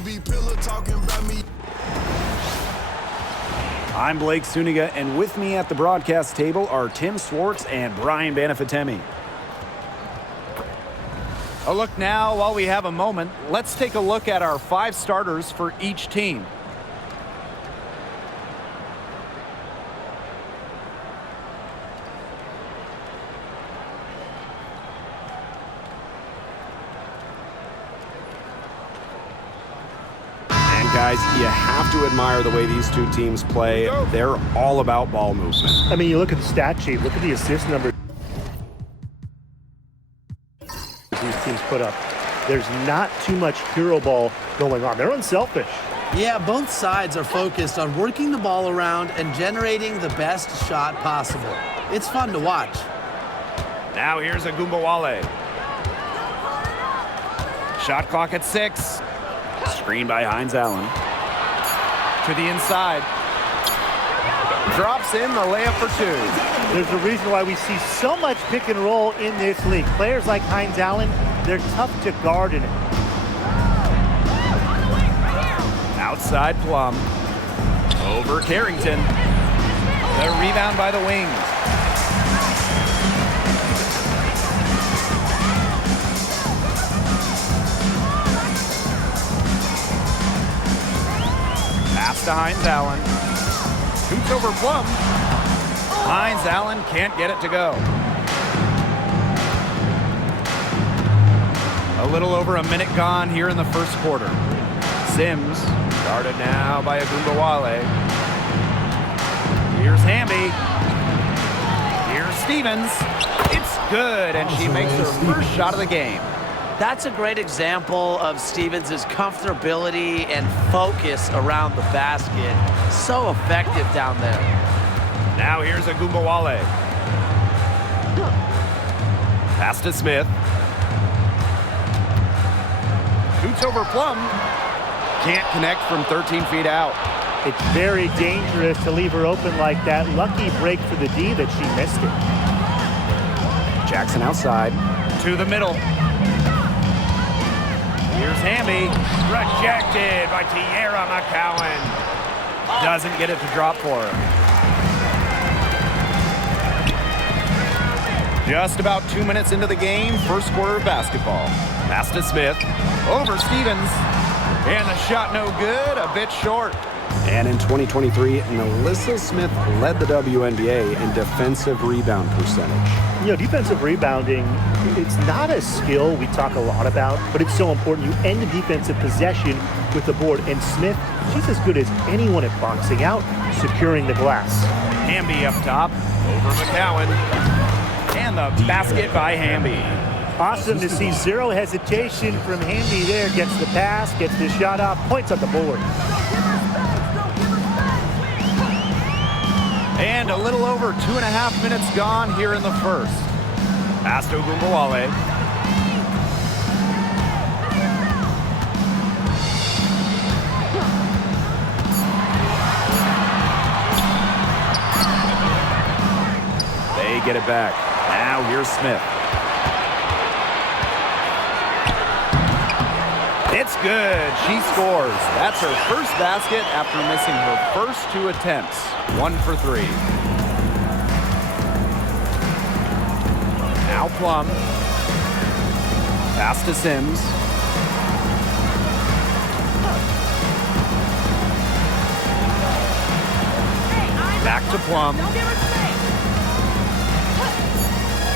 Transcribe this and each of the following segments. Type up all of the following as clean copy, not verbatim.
be pillow talking about me. I'm Blake Suniga, and with me at the broadcast table are Tim Swartz and Brian Banafitemi. A look now, while we have a moment, let's take a look at our 5 starters for each team. Guys, you have to admire the way these two teams play. They're all about ball movement. I mean, you look at the stat sheet, look at the assist numbers these teams put up. There's not too much hero ball going on. They're unselfish. Yeah, both sides are focused on working the ball around and generating the best shot possible. It's fun to watch. Now here's Agumbawale. Shot clock at 6. Screen by Hines Allen. To the inside. Drops in the layup for 2. There's a reason why we see so much pick and roll in this league. Players like Hines Allen, they're tough to guard in it. Outside Plum. Over Carrington. The rebound by the wings. To Hines Allen. Shoots over Plum. Hines Allen can't get it to go. A little over a minute gone here in the first quarter. Sims guarded now by Agumbawale. Here's Hamby. Here's Stevens. It's good, and she makes her first shot of the game. That's a great example of Stevens' comfortability and focus around the basket. So effective down there. Now here's Agumbawale. Pass to Smith. Shoots over Plum. Can't connect from 13 feet out. It's very dangerous to leave her open like that. Lucky break for the D that she missed it. Jackson outside. To the middle. Here's Hamby, rejected by Tierra McCowan. Doesn't get it to drop for her. Just about 2 minutes into the game, first quarter of basketball. Pass to Smith, over Stevens, and the shot no good, a bit short. And in 2023, Nalissa Smith led the WNBA in defensive rebound percentage. You know, defensive rebounding, it's not a skill we talk a lot about, but it's so important. You end the defensive possession with the board. And Smith, she's as good as anyone at boxing out, securing the glass. Hamby up top, over McCowan. And the basket by Hamby. Awesome to see zero hesitation from Hamby there. Gets the pass, gets the shot off, points on the board. And a little over 2.5 minutes gone here in the first. Pass to Agumbawale. They get it back. Now here's Smith. It's good. She scores. That's her first basket after missing her first 2 attempts. 1 for 3. Now Plum. Pass to Sims. Back to Plum.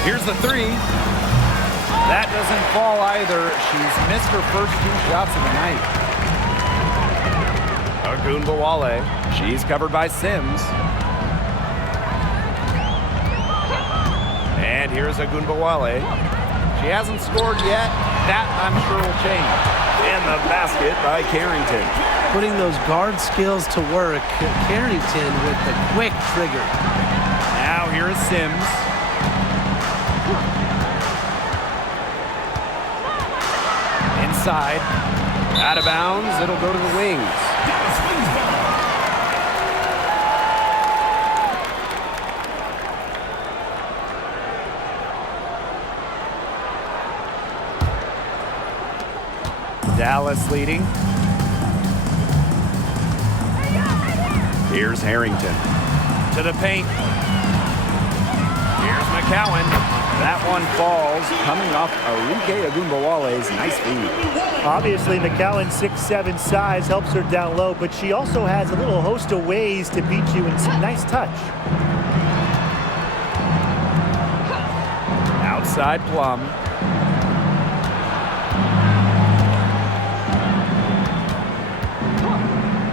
Here's the 3. That doesn't fall either. She's missed her first 2 shots of the night. Agumbawale. She's covered by Sims. And here's Agumbawale. She hasn't scored yet. That, I'm sure, will change. And the basket by Carrington. Putting those guard skills to work. Carrington with the quick trigger. Now here is Sims. Inside. Out of bounds. It'll go to the wings. Dallas leading. Here's Harrington. To the paint. Here's McCowan. That one falls, coming off Arike Ogunbowale's nice feed. Obviously, McCowan's 6'7" size helps her down low, but she also has a little host of ways to beat you in some nice touch. Outside Plum.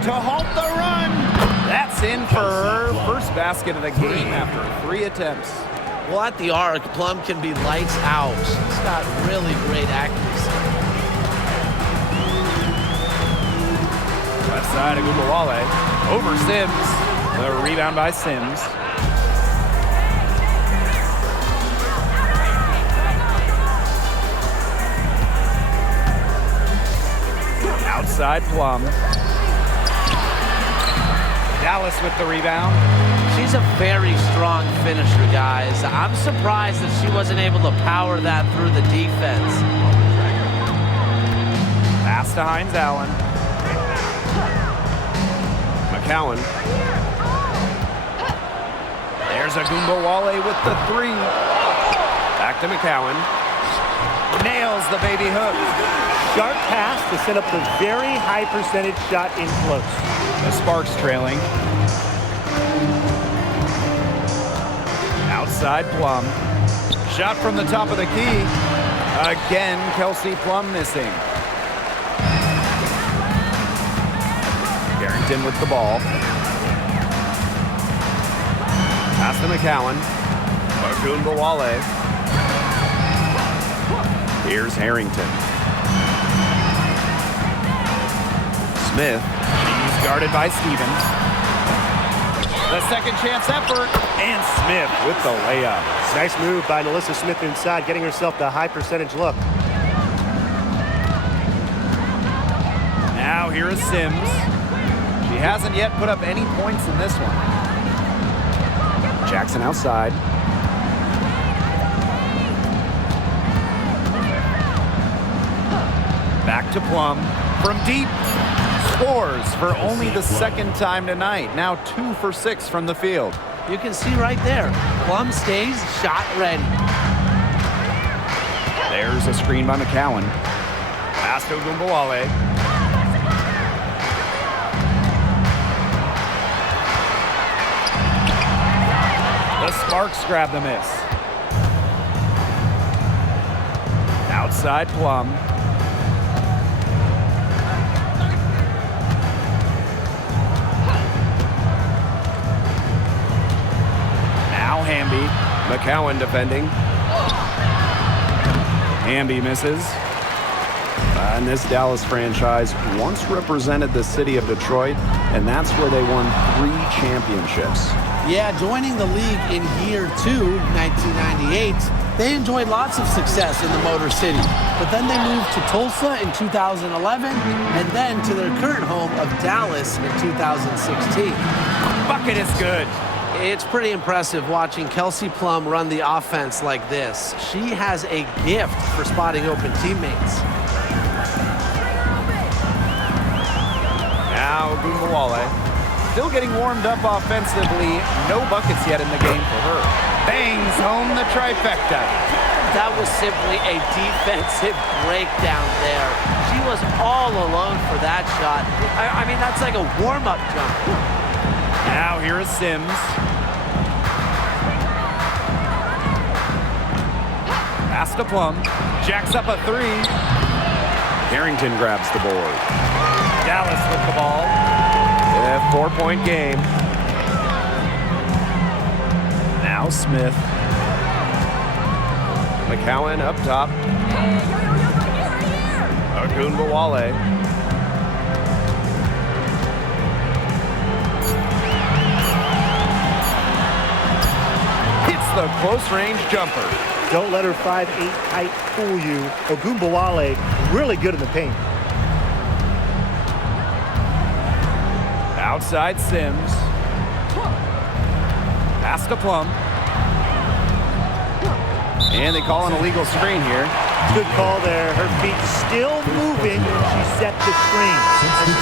To halt the run. That's in for her first basket of the game after 3 attempts. Well, at the arc, Plum can be lights out. She's got really great accuracy. Left side of Ogunbowale. Over Sims. The rebound by Sims. Outside Plum. Dallas with the rebound. She's a very strong finisher, guys. I'm surprised that she wasn't able to power that through the defense. Pass to Hines Allen. McCowan. There's Ogunbowale with the 3. Back to McCowan. Nails the baby hook. Sharp pass to set up the very high percentage shot in close. The Sparks trailing. Outside Plum. Shot from the top of the key. Again, Kelsey Plum missing. Harrington with the ball. Pass to McCowan. Ogunbowale. Here's Harrington. Smith. She's guarded by Stevens. The second chance effort. And Smith with the layup. Nice move by Melissa Smith inside, getting herself the high percentage look. Now here is Sims. She hasn't yet put up any points in this one. Jackson outside. Back to Plum. From deep. Scores for only the second time tonight. Now 2 for 6 from the field. You can see right there, Plum stays shot ready. There's a screen by McCowan. Pass to Ogunbowale. The Sparks grab the miss. Outside Plum. Hamby. McCowan defending. Hamby misses. And this Dallas franchise once represented the city of Detroit, and that's where they won 3 championships. Yeah, joining the league in year 2, 1998, they enjoyed lots of success in the Motor City. But then they moved to Tulsa in 2011, and then to their current home of Dallas in 2016. Bucket is good. It's pretty impressive watching Kelsey Plum run the offense like this. She has a gift for spotting open teammates. Now Ogunbowale. Still getting warmed up offensively. No buckets yet in the game for her. Bangs home the trifecta. That was simply a defensive breakdown there. She was all alone for that shot. I mean, that's like a warm-up jump. Now here is Sims. Pass to Plum. Jacks up a 3. Harrington grabs the board. Dallas with the ball. A 4-point game. Now Smith. McCowan up top. Ogunbowale. Hits the close-range jumper. Don't let her 5'8" height fool you. Ogunbowale really good in the paint. Outside Sims. Pass to Plum. And they call an illegal screen here. Good call there. Her feet still moving when she set the screen.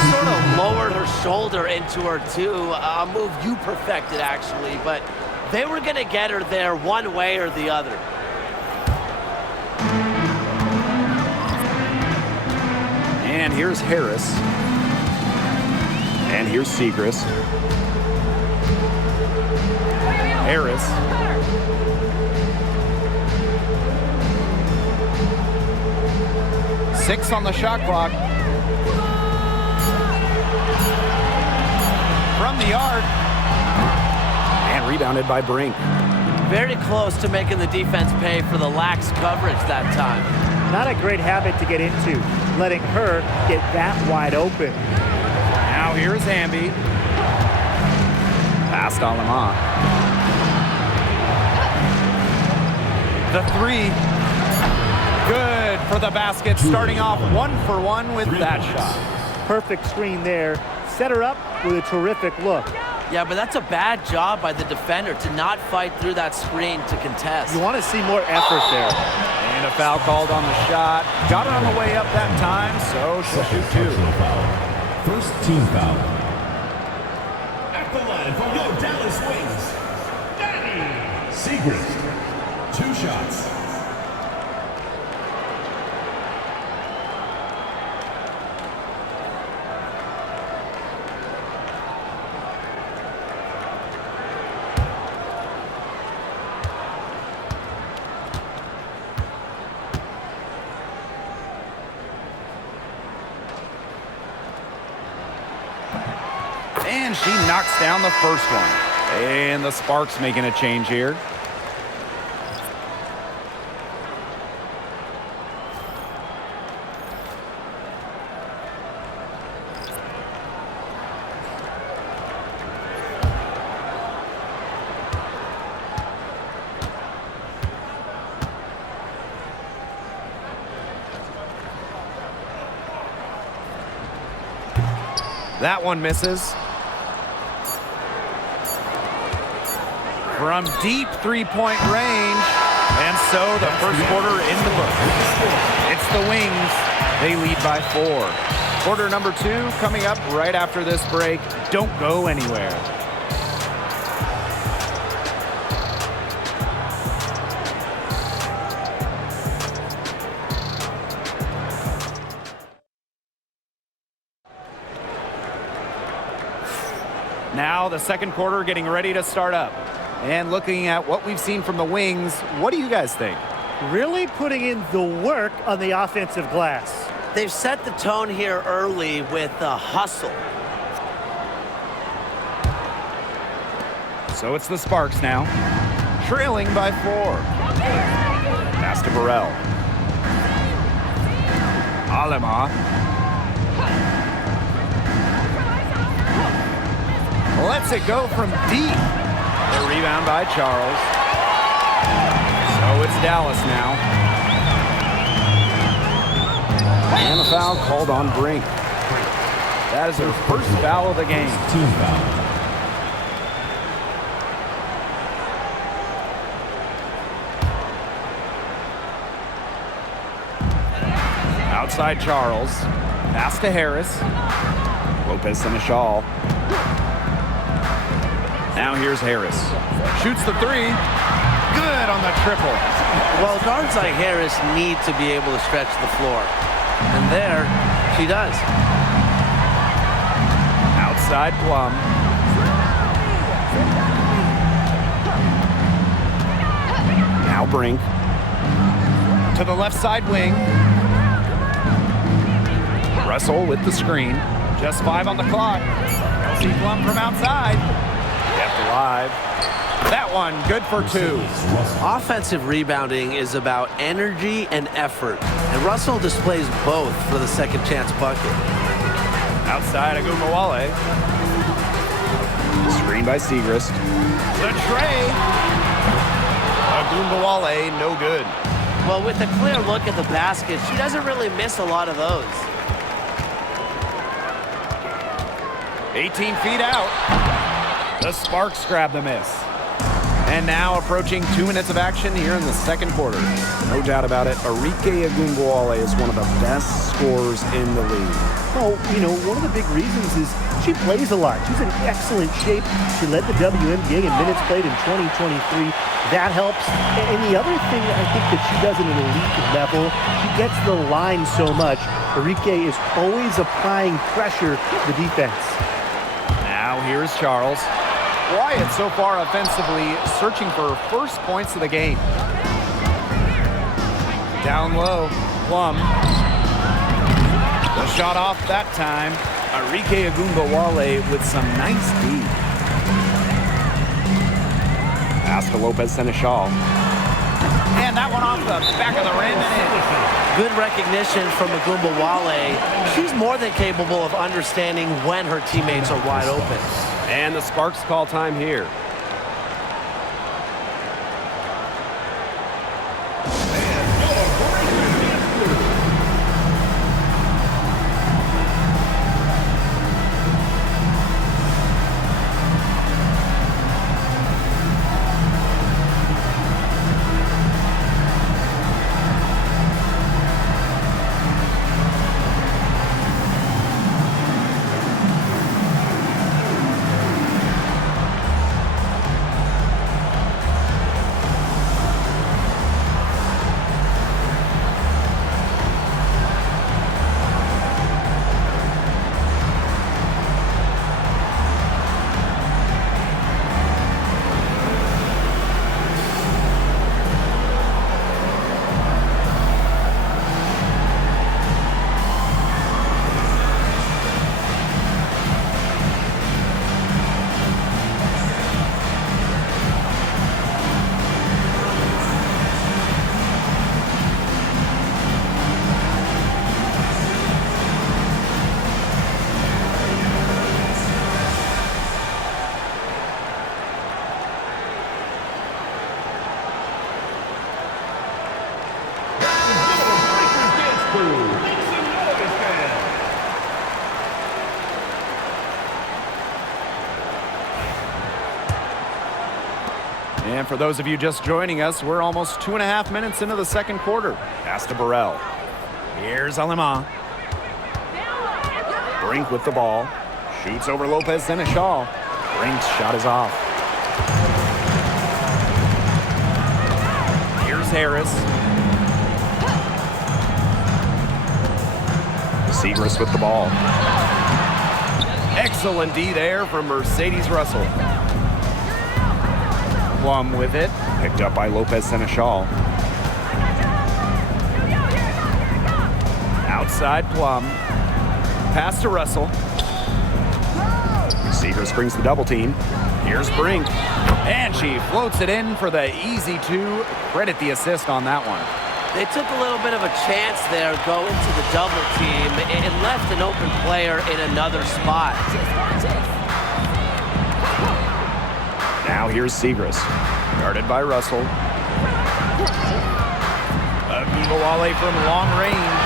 Sort of lowered her shoulder into her, too. A move you perfected, actually. But they were going to get her there one way or the other. And here's Harris. And here's Segrist. Harris. Six on the shot clock. From the arc. And rebounded by Brink. Very close to making the defense pay for the lax coverage that time. Not a great habit to get into, letting her get that wide open. Now here's Hamby. Past Alama. The three. Good for the basket, starting off 1 for 1 with that shot. Perfect screen there. Set her up with a terrific look. Yeah, but that's a bad job by the defender to not fight through that screen to contest. You want to see more effort there. And a foul called on the shot. Got her on the way up that time, so she'll shoot two. First team foul. At the line for your Dallas Wings, Danny Segrist. 2 shots. And she knocks down the first one. And the Sparks making a change here. That one misses. From deep three-point range. And so the first quarter in the books. It's the Wings. They lead by 4. Quarter number 2 coming up right after this break. Don't go anywhere. Now the second quarter getting ready to start up. And looking at what we've seen from the Wings, what do you guys think? Really putting in the work on the offensive glass. They've set the tone here early with a hustle. So it's the Sparks now, trailing by 4. Pass to Burrell. Alema. Lets it go from deep. The rebound by Charles. So it's Dallas now. And a foul called on Brink. That is her first foul of the game. Team foul. Outside Charles. Pass to Harris. Lopez and a shawl. Now here's Harris. Shoots the 3. Good on the triple. Well, guards like Harris need to be able to stretch the floor. And there, she does. Outside Plum. Now Brink. To the left side wing. Russell with the screen. Just 5 on the clock. See Plum from outside. Kept alive. That one good for 2. Offensive rebounding is about energy and effort. And Russell displays both for the second chance bucket. Outside Agumbawale. Screen by Segrist. The tray. Agumbawale, no good. Well, with a clear look at the basket, she doesn't really miss a lot of those. 18 feet out. The Sparks grab the miss. And now approaching 2 minutes of action here in the second quarter. No doubt about it, Arike Ogunbowale is one of the best scorers in the league. Oh, one of the big reasons is she plays a lot. She's in excellent shape. She led the WNBA in minutes played in 2023. That helps. And the other thing I think that she does at an elite level, she gets the line so much. Arike is always applying pressure to the defense. Now here's Charles. Wyatt so far offensively searching for first points of the game. Down low, Plum. The shot off that time. Arike Ogunbowale with some nice D. Pass to Lopez Seneschal. And that one off the back of the rim and in. Good recognition from Ogunbowale. She's more than capable of understanding when her teammates are wide open. And the Sparks call time here. And for those of you just joining us, we're almost 2.5 minutes into the second quarter. Pass to Burrell. Here's Alima. Brink with the ball. Shoots over Lopez Seneschal. Brink's shot is off. Here's Harris. Segrist with the ball. Excellent D there from Mercedes Russell. Plum with it. Picked up by Lopez Seneschal. Outside Plum. Pass to Russell. Segrist brings the double team. Here's Brink. And she floats it in for the easy two. Credit the assist on that one. They took a little bit of a chance there going to the double team. It left an open player in another spot. Now here's Segrist. Guarded by Russell. Ogunbowale from long range.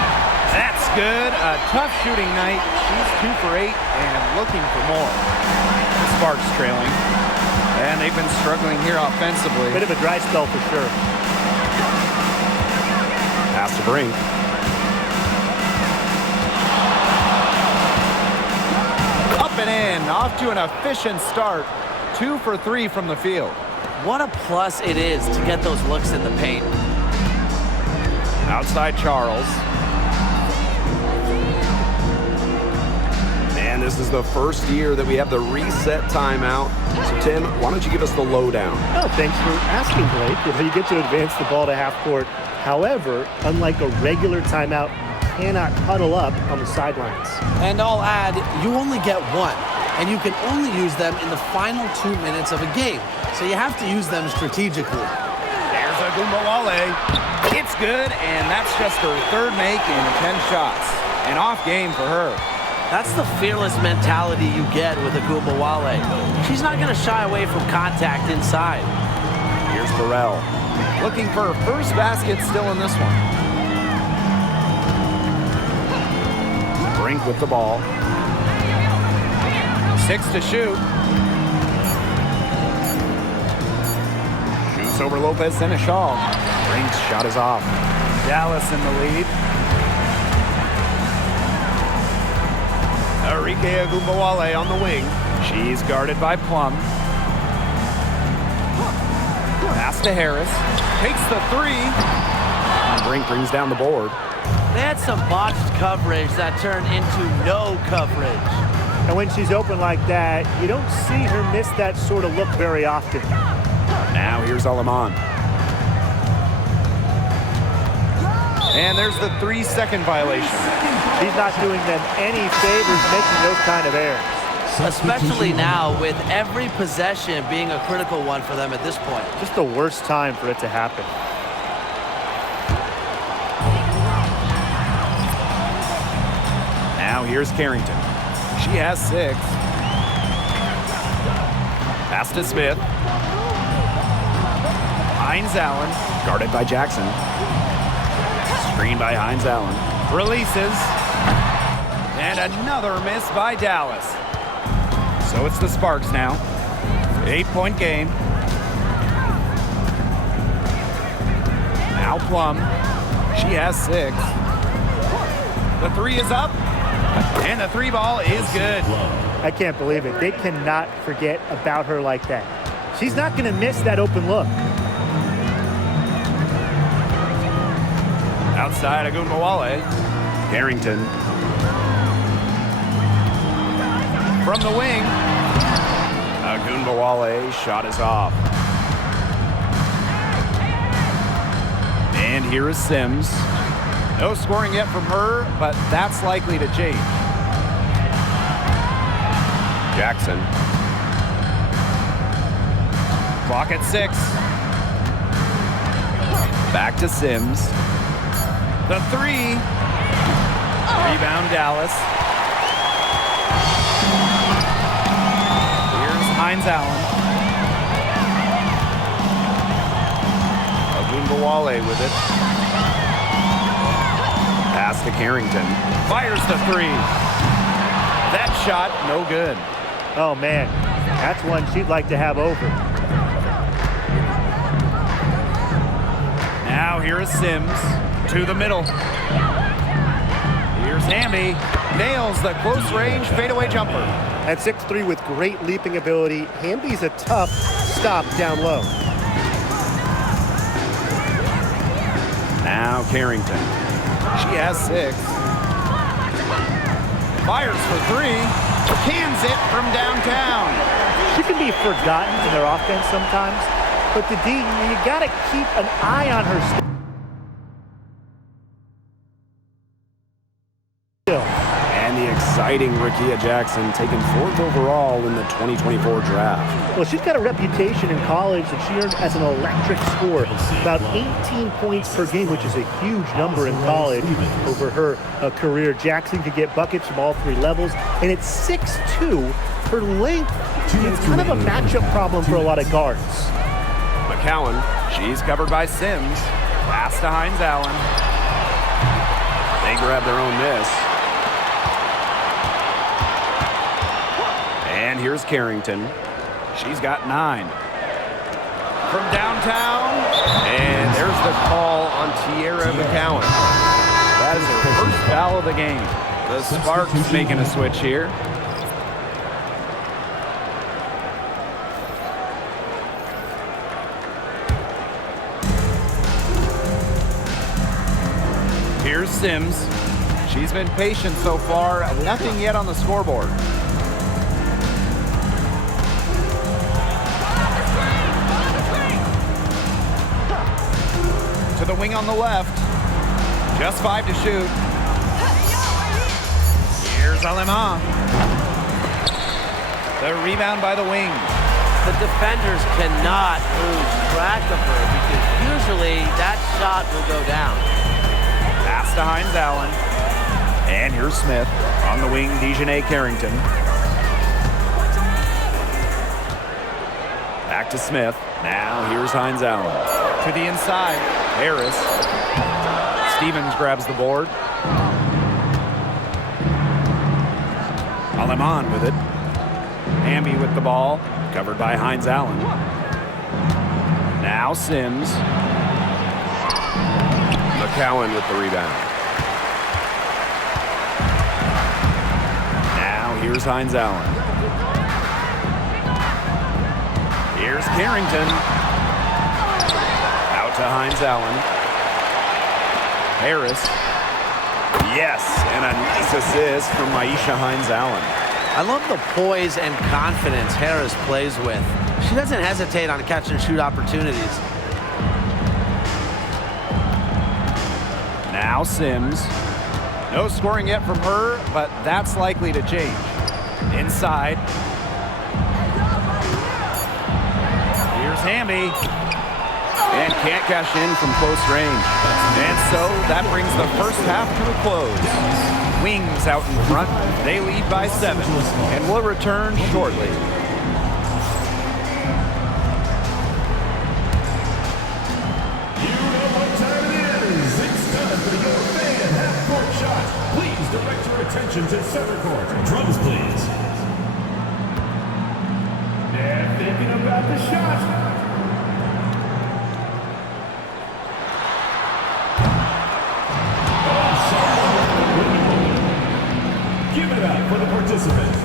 That's good. A tough shooting night. She's 2 for 8 and looking for more. The Sparks trailing. And they've been struggling here offensively. Bit of a dry spell for sure. Pass to Brink. Up and in. Off to an efficient start. 2 for 3 from the field. What a plus it is to get those looks in the paint. Outside Charles. And this is the first year that we have the reset timeout. So, Tim, why don't you give us the lowdown? Oh, thanks for asking, Blake. You get to advance the ball to half court. However, unlike a regular timeout, you cannot huddle up on the sidelines. And I'll add, you only get one. And you can only use them in the final 2 minutes of a game. So you have to use them strategically. There's Ogunbowale. It's good, and that's just her third make in 10 shots. An off game for her. That's the fearless mentality you get with Ogunbowale. She's not going to shy away from contact inside. Here's Burrell. Looking for her first basket still in this one. Brink with the ball. 6 to shoot. over Lopez Seneschal. Brink's shot is off. Dallas in the lead. Arike Agumbawale on the wing. She's guarded by Plum. Pass to Harris. Takes the three. And Brink brings down the board. They had some botched coverage that turned into no coverage. And when she's open like that, you don't see her miss that sort of look very often. Now here's Aleman. And there's the 3-second violation. He's not doing them any favors making those kind of errors. Especially now with every possession being a critical one for them at this point. Just the worst time for it to happen. Now here's Carrington. She has 6. Pass to Smith. Hines Allen. Guarded by Jackson. Screen by Hines Allen. Releases. And another miss by Dallas. So it's the Sparks now. 8-point game. Now Plum. She has 6. The 3 is up. And the 3 ball is good. I can't believe it. They cannot forget about her like that. She's not going to miss that open look. Outside Agumbawale. Carrington. From the wing. Agumbawale shot is off. And here is Sims. No scoring yet from her, but that's likely to change. Jackson. Clock at 6. Back to Sims. The 3. Rebound Dallas. Here's Hines Allen. Agumbawale with it. Pass to Carrington. Fires the 3. That shot, no good. Oh, man. That's one she'd like to have over. Now here is Sims to the middle. Here's Hamby. Nails the close range fadeaway jumper. At 6'3" with great leaping ability, Hamby's a tough stop down low. Now Carrington. She has 6. Fires for 3. Cans it from downtown. She can be forgotten in their offense sometimes, but the D, you got to keep an eye on her still. And the exciting Rickea Jackson taken 4th overall in the 2024 draft. Well, she's got a reputation in college that she earned as an electric scorer. About 18 points per game, which is a huge number in college over her career. Jackson could get buckets from all 3 levels. And at 6'2", her length is kind of a matchup problem for a lot of guards. McCowan. She's covered by Sims. Pass to Hines Allen. They grab their own miss. And here's Carrington. She's got 9. From downtown. And there's the call on Tierra McCowan. That is her first foul of the game. The Sparks making a switch here. Here's Sims. She's been patient so far. Nothing yet on the scoreboard. To the wing on the left. Just 5 to shoot. Here's Alema. The rebound by the wing. The defenders cannot lose track of her because usually that shot will go down. Pass to Hines Allen. And here's Smith. On the wing, Dejanay Carrington. Back to Smith. Now here's Hines Allen. To the inside. Harris. Stevens grabs the board. Aleman with it. Hamby with the ball. Covered by Hines Allen. Now Sims. McCowan with the rebound. Now here's Hines Allen. Here's Carrington. Out to Hines Allen. Harris. Yes, and a nice assist from Maisha Hines Allen. I love the poise and confidence Harris plays with. She doesn't hesitate on catch and shoot opportunities. Now Sims. No scoring yet from her, but that's likely to change. Inside. Here's Hamby. And can't cash in from close range. And so that brings the first half to a close. Wings out in front. They lead by 7 and will return shortly. You know what time it is. It's time for your fan half-court shot. Please direct your attention to center court. Drums, please. They're thinking about the shot. Give it up for the participants.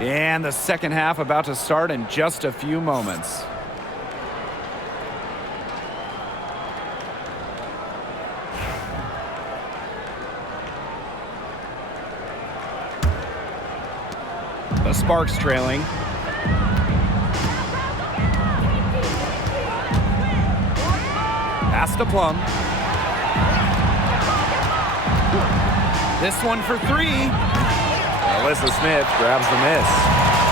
And the second half about to start in just a few moments. The Sparks trailing. Pass to Plum. This one for 3. Alyssa Smith grabs the miss.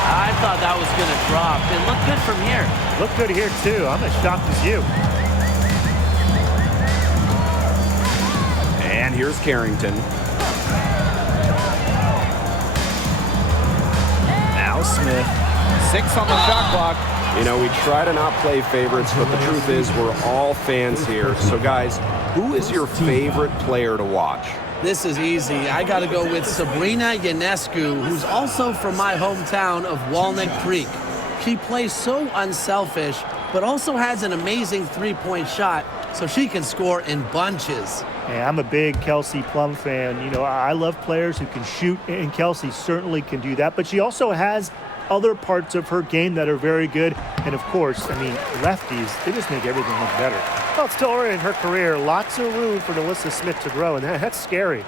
I thought that was going to drop. It looked good from here. Look good here, too. I'm as shocked as you. And here's Carrington. Now Smith. 6 on the shot clock. You know, we try to not play favorites, but the truth is we're all fans here. So, guys, who is your favorite player to watch? This is easy. I got to go with Sabrina Ionescu, who's also from my hometown of Walnut Creek. She plays so unselfish, but also has an amazing three-point shot, so she can score in bunches. Hey, I'm a big Kelsey Plum fan. You know, I love players who can shoot, and Kelsey certainly can do that. But she also has other parts of her game that are very good. And, of course, I mean, lefties, they just make everything look better. Well, still early in her career, lots of room for Alyssa Smith to grow, and that's scary.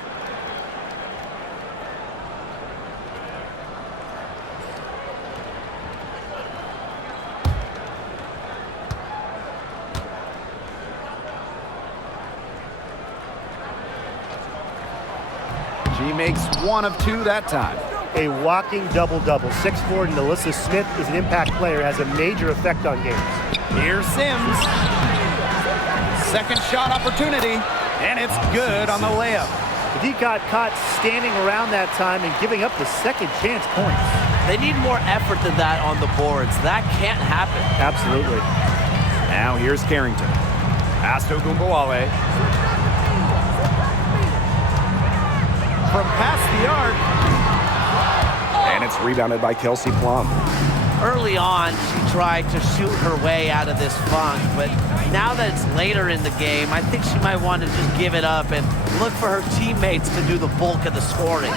She makes 1 of 2 that time. A walking double-double. 6'4", and Alyssa Smith is an impact player, has a major effect on games. Here's Sims. Second shot opportunity, and it's good on the layup. But he got caught standing around that time and giving up the second chance points. They need more effort than that on the boards. That can't happen. Absolutely. Now here's Carrington. Pass to Gumbawale. From past the arc. And it's rebounded by Kelsey Plum. Early on, she tried to shoot her way out of this funk, but now that it's later in the game, I think she might want to just give it up and look for her teammates to do the bulk of the scoring.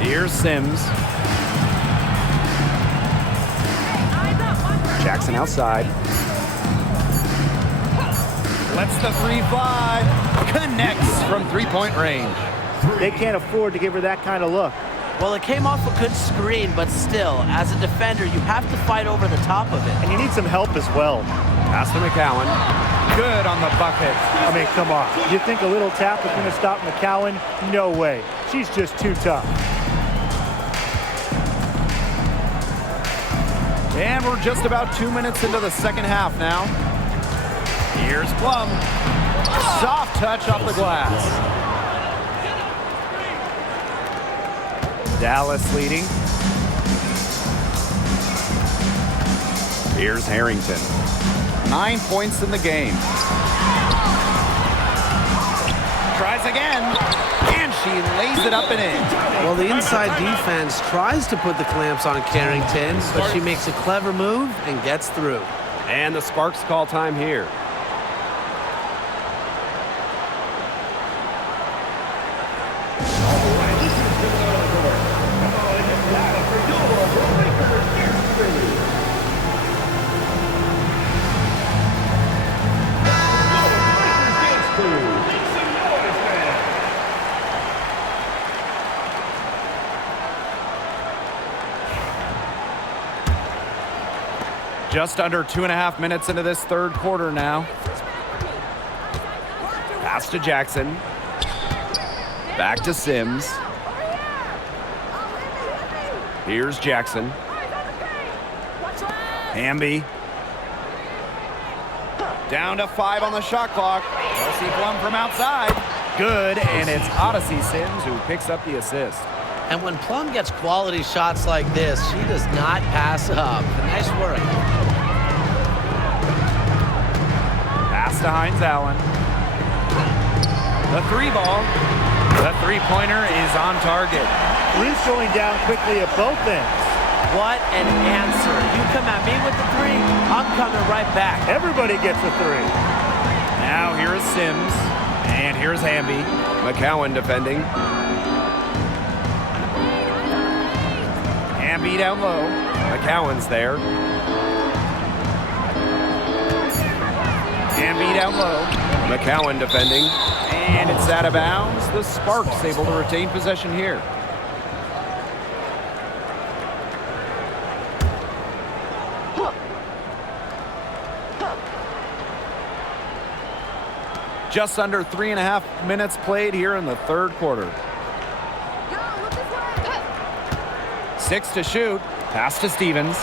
Here's Sims. Jackson outside. Lets the three fly. Connects from three-point range. They can't afford to give her that kind of look. Well, it came off a good screen, but still, as a defender, you have to fight over the top of it. And you need some help as well. Pass to McCowan. Good on the bucket. I mean, come on. You think a little tap is going to stop McCowan? No way. She's just too tough. And we're just about 2 minutes into the second half now. Here's Plum. Soft touch off the glass. Dallas leading. Here's Harrington. 9 points in the game. Tries again, and she lays it up and in. Well, the inside defense tries to put the clamps on Carrington, but she makes a clever move and gets through. And the Sparks call time here. Just under 2.5 minutes into this third quarter now. Pass to Jackson. Back to Sims. Here's Jackson. Hamby. Down to 5 on the shot clock. Chelsea Plum from outside. Good, and it's Odyssey Sims who picks up the assist. And when Plum gets quality shots like this, she does not pass up. Nice work. Pass to Hines Allen. The three ball. The three-pointer is on target. Three's going down quickly at both ends. What an answer. You come at me with the three, I'm coming right back. Everybody gets a three. Now here is Sims. And here's Hamby. McCowan defending. Hamby down low. McCowan's there. Hamby down low. McCowan defending. And it's out of bounds. The Sparks able to retain possession here. Just under 3.5 minutes played here in the third quarter. 6 to shoot. Pass to Stevens.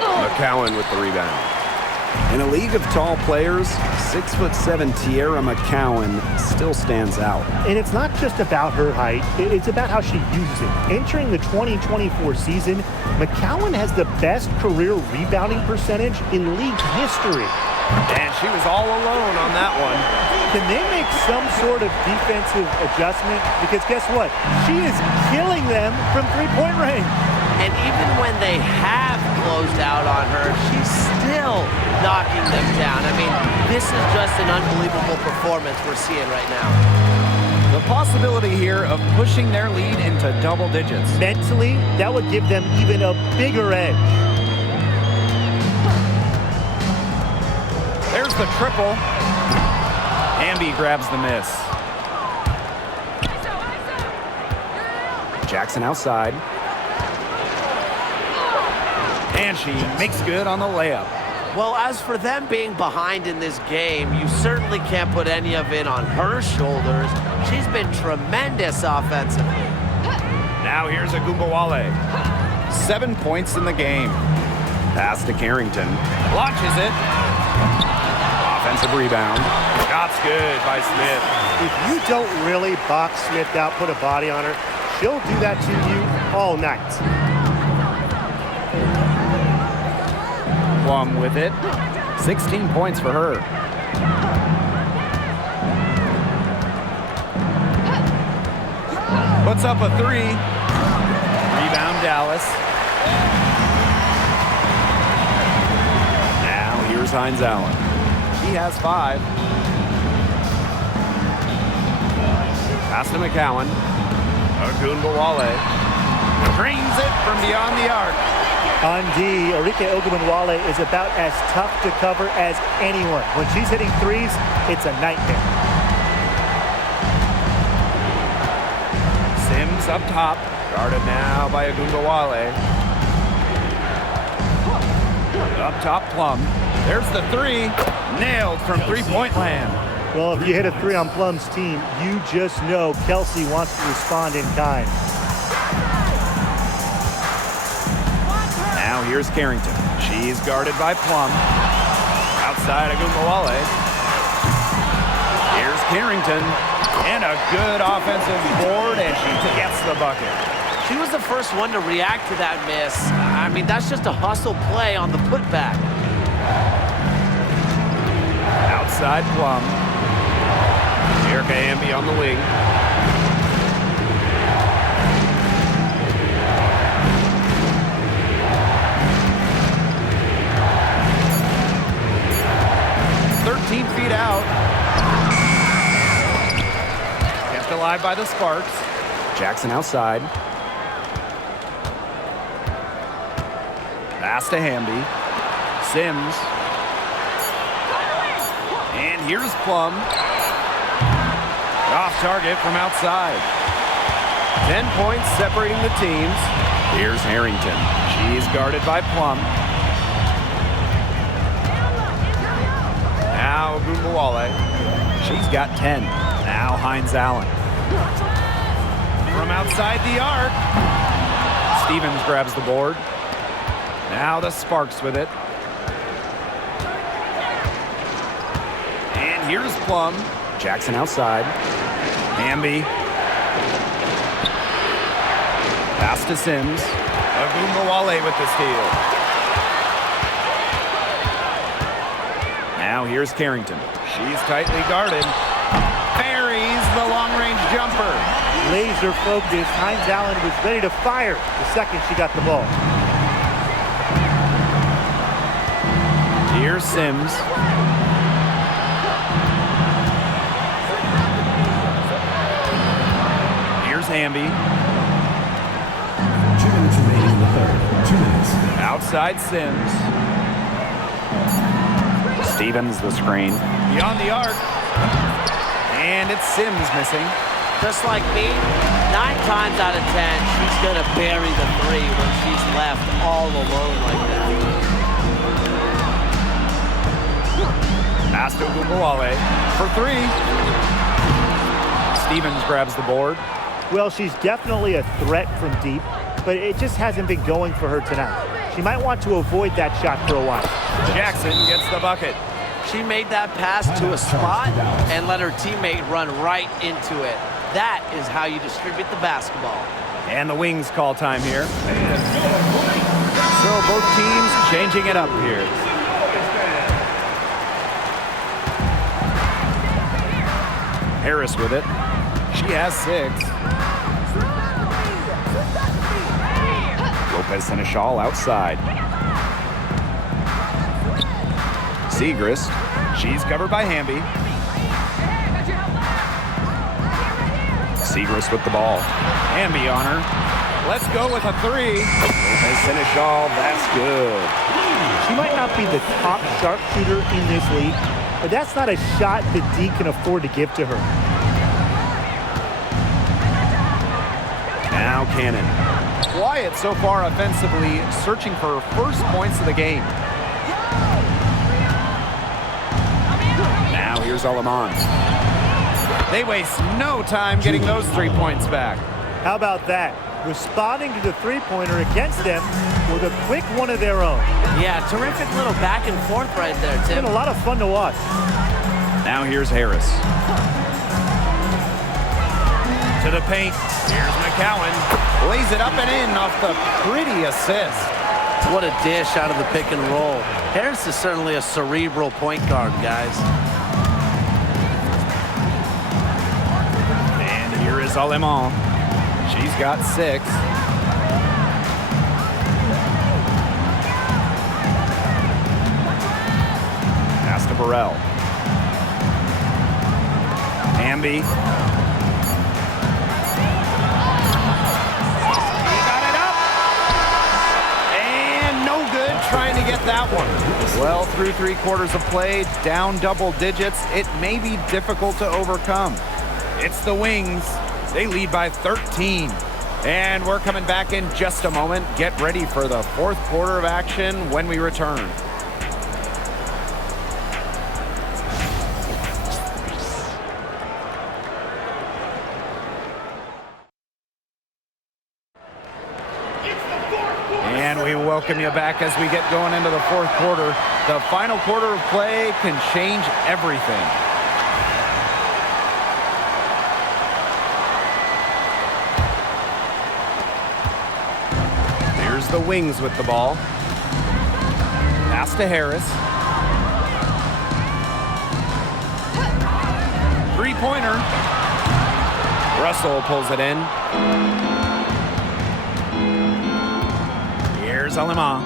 McCowan with the rebound. In a league of tall players, 6'7" Tierra McCowan still stands out. And it's not just about her height, it's about how she uses it. Entering the 2024 season, McCowan has the best career rebounding percentage in league history. And she was all alone on that one. Can they make some sort of defensive adjustment? Because guess what? She is killing them from three-point range. And even when they have closed out on her, she's still knocking them down. I mean, this is just an unbelievable performance we're seeing right now. The possibility here of pushing their lead into double digits. Mentally, that would give them even a bigger edge. There's the triple. Hamby grabs the miss. Jackson outside. And she makes good on the layup. Well, as for them being behind in this game, you certainly can't put any of it on her shoulders. She's been tremendous offensively. Now here's Agumbawale. 7 points in the game. Pass to Carrington. Launches it. Offensive rebound. Shot's good by Smith. If you don't really box Smith out, put a body on her, she'll do that to you all night. Plum with it. 16 points for her. Puts up a three. Rebound Dallas. Now here's Hines Allen. He has 5. Pass to McCowan. Agumbawale drains it from beyond the arc. On D, Arike Ogunbowale is about as tough to cover as anyone. When she's hitting threes, it's a nightmare. Sims up top, guarded now by Ogunbowale. Up top, Plum. There's the three, nailed from three-point land. Well, if you hit a three on Plum's team, you just know Kelsey wants to respond in kind. Now here's Carrington. She's guarded by Plum. Outside Ogunbowale. Here's Carrington. And a good offensive board, and she gets the bucket. She was the first one to react to that miss. I mean, that's just a hustle play on the putback. Outside Plum. Erica Amby on the wing. Feet out. Kept alive by the Sparks. Jackson outside. Pass to Hamby. Sims. And here's Plum. Off target from outside. 10 points separating the teams. Here's Harrington. She's guarded by Plum. Now Ogunbowale. She's got 10. Now Hines Allen. From outside the arc. Stevens grabs the board. Now the Sparks with it. And here's Plum. Jackson outside. Hamby. Pass to Sims. Ogunbowale with the steal. Now here's Carrington. She's tightly guarded. Buries the long-range jumper. Laser focused. Hines Allen was ready to fire the second she got the ball. Here's Sims. Here's Hamby. 2 minutes remaining in the third. 2 minutes. Outside Sims. Stevens the screen. Beyond the arc. And it's Sims missing. Just like me, 9 times out of 10, she's going to bury the three when she's left all alone like that. Pass to Ogunbowale for 3. Stevens grabs the board. Well, she's definitely a threat from deep, but it just hasn't been going for her tonight. She might want to avoid that shot for a while. Jackson gets the bucket. She made that pass to a spot and let her teammate run right into it. That is how you distribute the basketball. And the Wings call time here. So both teams changing it up here. Harris with it. She has 6. Lopez Seneschal outside. Segrist. She's covered by Hamby. Segrist with the ball. Hamby on her. Let's go with a 3. Lopez Seneschal, that's good. She might not be the top sharpshooter in this league, but that's not a shot that D can afford to give to her. Now Cannon. Quiet so far offensively, searching for her first points of the game. Now here's Aleman. They waste no time getting those 3 points back. How about that? Responding to the three-pointer against them with a quick one of their own. Yeah, terrific little back and forth right there, It's Tim. been a lot of fun to watch. Now here's Harris. To the paint. Here's McCowan. Lays it up and in off the pretty assist. What a dish out of the pick and roll. Harris is certainly a cerebral point guard, guys. And here is Aleman. She's got 6. Pass to Burrell. Hamby. He got it up. And that one. Well, through 3 quarters of play, down double digits, it may be difficult to overcome. It's the Wings. They lead by 13. And we're coming back in just a moment. Get ready for the 4th quarter of action when we return. And we welcome you back as we get going into the 4th quarter. The final quarter of play can change everything. Here's the Wings with the ball. Pass to Harris. 3-pointer. Russell pulls it in. Here's Alema.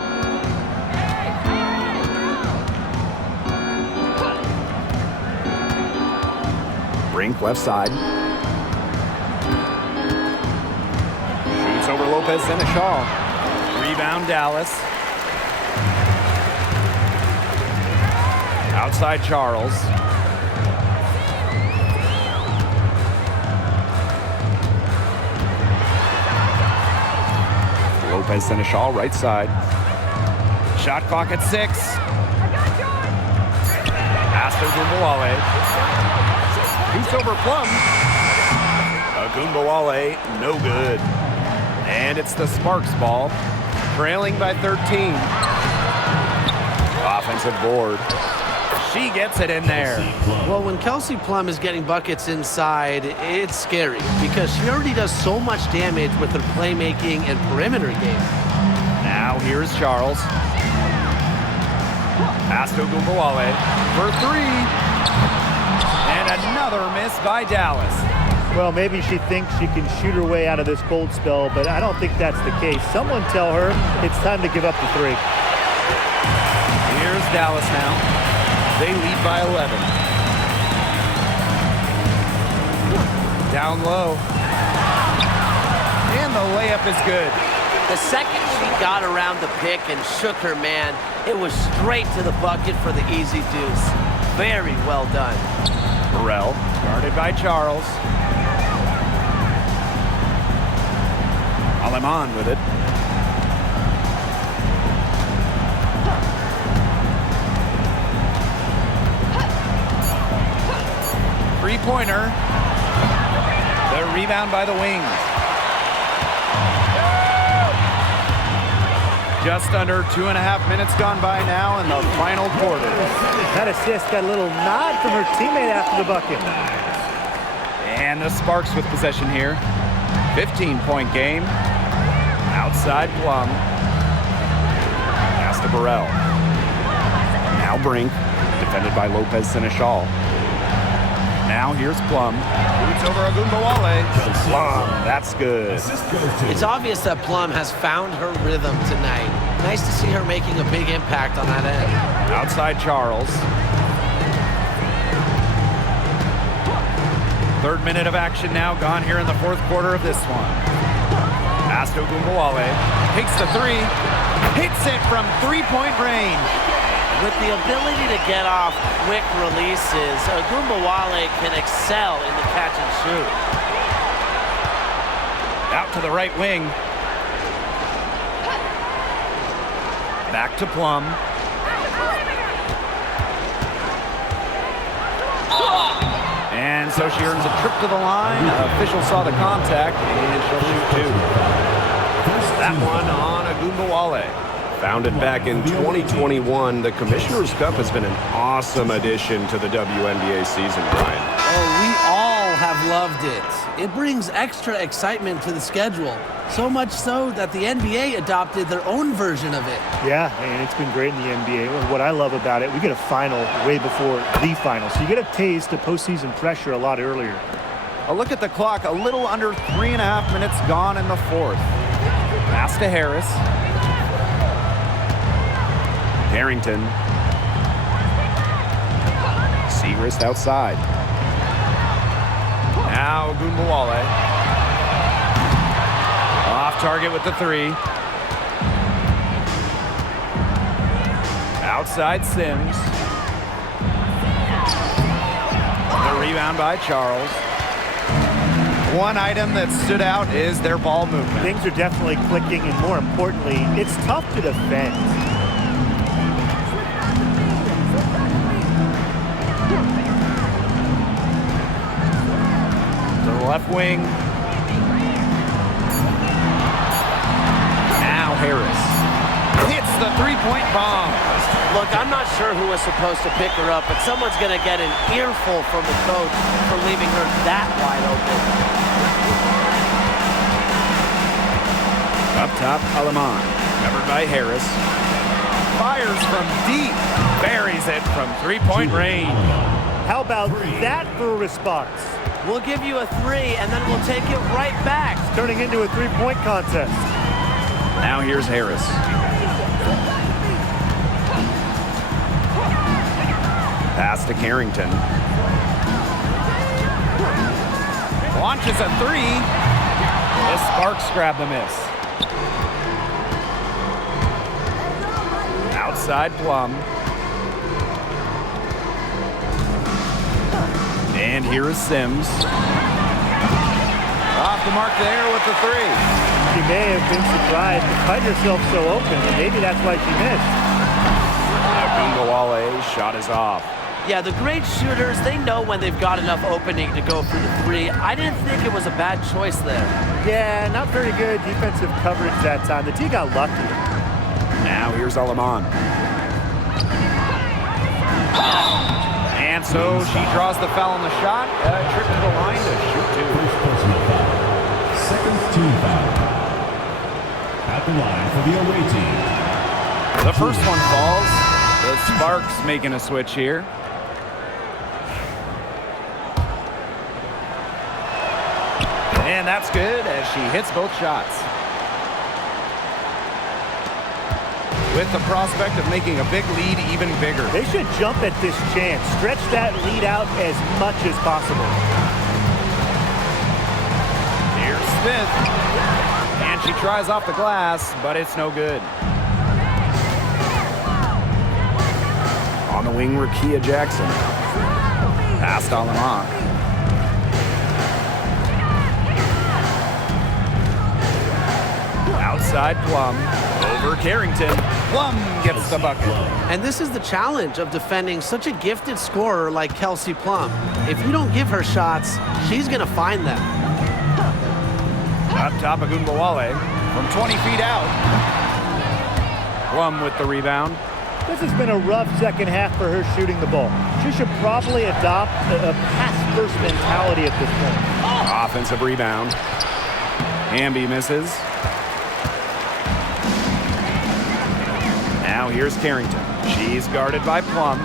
Brink left side. Shoots over Lopez and Shaw. Rebound Dallas. Outside Charles. Lopez Seneschal, right side. Shot clock at 6. Pass to Ogunbowale. Shoots over Plum. Ogunbowale, no good. And it's the Sparks ball, trailing by 13. Offensive board. She gets it in there. Well, when Kelsey Plum is getting buckets inside, it's scary because she already does so much damage with her playmaking and perimeter game. Now here's Charles. Pass to Ogunbowale for 3. And another miss by Dallas. Well, maybe she thinks she can shoot her way out of this cold spell, but I don't think that's the case. Someone tell her it's time to give up the 3. Here's Dallas now. They lead by 11. Down low. And the layup is good. The second she got around the pick and shook her man, it was straight to the bucket for the easy deuce. Very well done. Burrell, guarded by Charles. Aleman with it. Three-pointer. The rebound by the Wings. Just under 2.5 minutes gone by now in the final quarter. That assist got a little nod from her teammate after the bucket. And the Sparks with possession here. 15-point game. Outside Plum. Pass to Burrell. Now Brink, defended by Lopez Seneschal. Now here's Plum. Boots over Ogunbowale. Plum, that's good. It's obvious that Plum has found her rhythm tonight. Nice to see her making a big impact on that end. Outside Charles. 3rd minute of action now gone here in the 4th quarter of this one. Pass to Ogunbowale. Takes the 3. Hits it from 3-point range. With the ability to get off quick releases, Ogunbowale can excel in the catch and shoot. Out to the right wing. Back to Plum. And so she earns a trip to the line. Official saw the contact, and she'll shoot 2. That one on Ogunbowale. Founded back in 2021, the Commissioner's Cup has been an awesome addition to the WNBA season, Brian. Oh, we all have loved it. It brings extra excitement to the schedule. So much so that the NBA adopted their own version of it. Yeah, and it's been great in the NBA. And what I love about it, we get a final way before the final. So you get a taste of postseason pressure a lot earlier. A look at the clock, a little under 3.5 minutes gone in the 4th. Pass to Harris. Harrington. Segrist outside. Now Ogunbowale. Off target with the 3. Outside Sims. The rebound by Charles. One item that stood out is their ball movement. Things are definitely clicking, and more importantly, it's tough to defend. To the left wing. Now Harris hits the three-point bomb. Look, I'm not sure who was supposed to pick her up, but someone's going to get an earful from the coach for leaving her that wide open. Up top, Alaman. Covered by Harris. Fires from deep. Buries it from three-point range. How about that for a response? We'll give you a 3, and then we'll take it right back. Turning into a three-point contest. Now here's Harris. Pass to Carrington. Launches a 3. The Sparks grab the miss. Outside Plum. And here is Sims. Off the mark there with the 3. She may have been surprised to find herself so open, and maybe that's why she missed. Gungawale's shot is off. Yeah, the great shooters, they know when they've got enough opening to go for the 3. I didn't think it was a bad choice there. Yeah, not very good defensive coverage that time. The T got lucky. Now here's Alaman. And so she draws the foul on the shot. Trip to the line to shoot 2. First personal foul. Second team foul. At the line for the away team. The first one falls. The Sparks making a switch here. And that's good as she hits both shots. With the prospect of making a big lead even bigger. They should jump at this chance. Stretch that lead out as much as possible. Here's Smith. And she tries off the glass, but it's no good. On the wing, Rakia Jackson. Past Alaman. Outside Plum. Over Carrington. Plum gets the bucket. And this is the challenge of defending such a gifted scorer like Kelsey Plum. If you don't give her shots, she's going to find them. Up top, Agunbawale from 20 feet out. Plum with the rebound. This has been a rough second half for her shooting the ball. She should probably adopt a pass-first mentality at this point. Offensive rebound. Hamby misses. Now here's Carrington. She's guarded by Plum.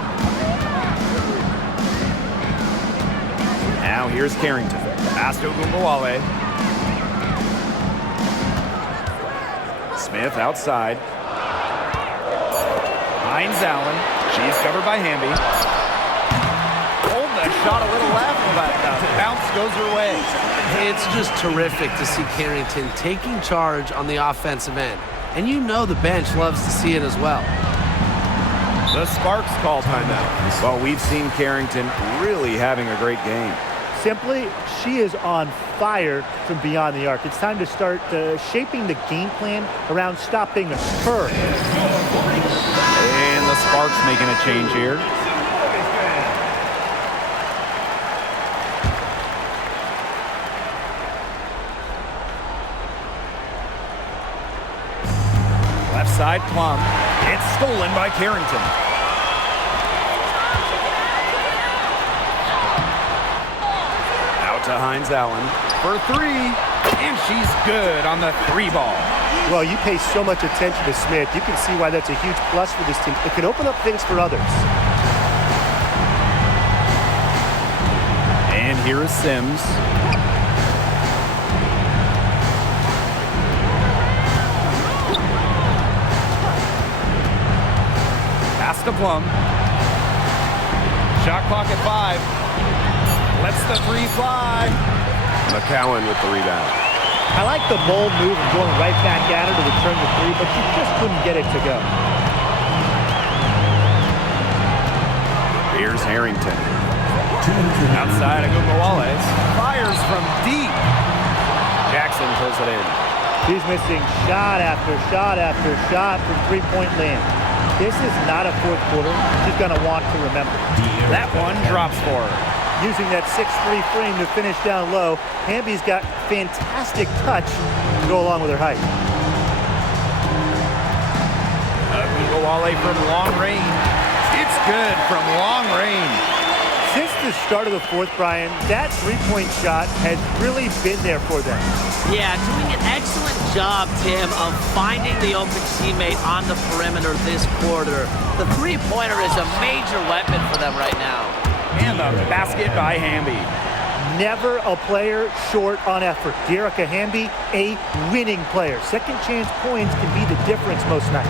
Now here's Carrington. Pass to Agunbawale. Smith outside. Hines Allen. She's covered by Hamby. Hold the shot a little left, but the bounce goes her way. It's just terrific to see Carrington taking charge on the offensive end. And you know the bench loves to see it as well. The Sparks call timeout. Well, we've seen Carrington really having a great game. Simply, she is on fire from beyond the arc. It's time to start shaping the game plan around stopping her. And the Sparks making a change here. Left side Plum. It's stolen by Carrington. Out to Hines Allen for 3. And she's good on the 3 ball. Well, you pay so much attention to Smith. You can see why that's a huge plus for this team. It can open up things for others. And here is Sims. Pass to Plum. Shot clock at 5. Lets the 3 fly. McCowan with the rebound. I like the bold move of going right back at her to return the 3, but she just couldn't get it to go. Harrington. Outside of Gugawale. Fires from deep. Jackson pulls it in. He's missing shot after shot after shot from three-point land. This is not a fourth quarter she's going to want to remember. That one drops for her. Using that 6'3" frame to finish down low, Hamby's got fantastic touch to go along with her height. Gugawale from long range. It's good from long range. Since the start of the fourth, Brian, that three-point shot has really been there for them. Yeah, doing an excellent job, Tim, of finding the open teammate on the perimeter this quarter. The three-pointer is a major weapon for them right now. And the basket by Hamby. Never a player short on effort. Dearica Hamby, a winning player. Second chance points can be the difference most nights.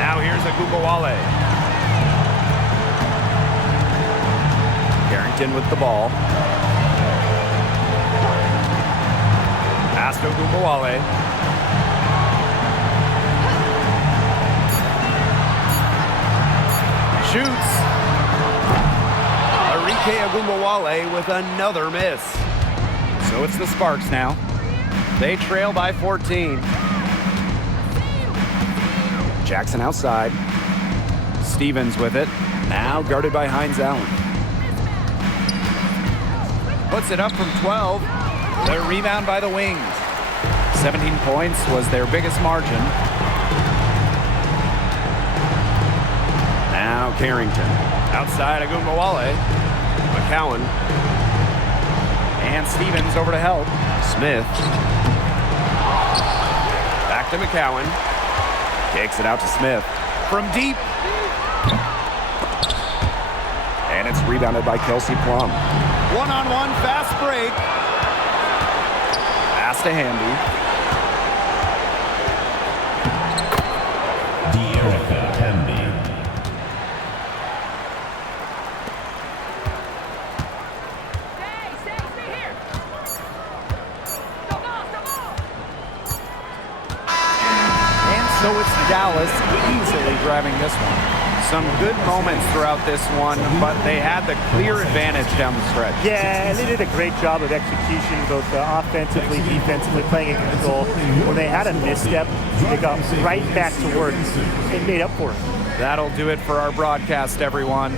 Now here's a Gugawale. Harrington with the ball. Pass to Gugawale. Shoots. Arike Gugawale with another miss. So it's the Sparks now. They trail by 14. Jackson outside. Stevens with it. Now guarded by Hines Allen. Puts it up from 12. The rebound by the Wings. 17 points was their biggest margin. Now Carrington. Outside of Gugawale. McCowan. And Stevens over to help. Smith. Back to McCowan. Takes it out to Smith. From deep. And it's rebounded by Kelsey Plum. One-on-one fast break. Pass to Hamby. Dearica Hamby. And so it's Dallas easily grabbing this one. Some good moments throughout this one, but they had the clear advantage down the stretch. Yeah, they did a great job of execution, both offensively, defensively, playing in control. When they had a misstep, they got right back to work and made up for it. That'll do it for our broadcast, everyone.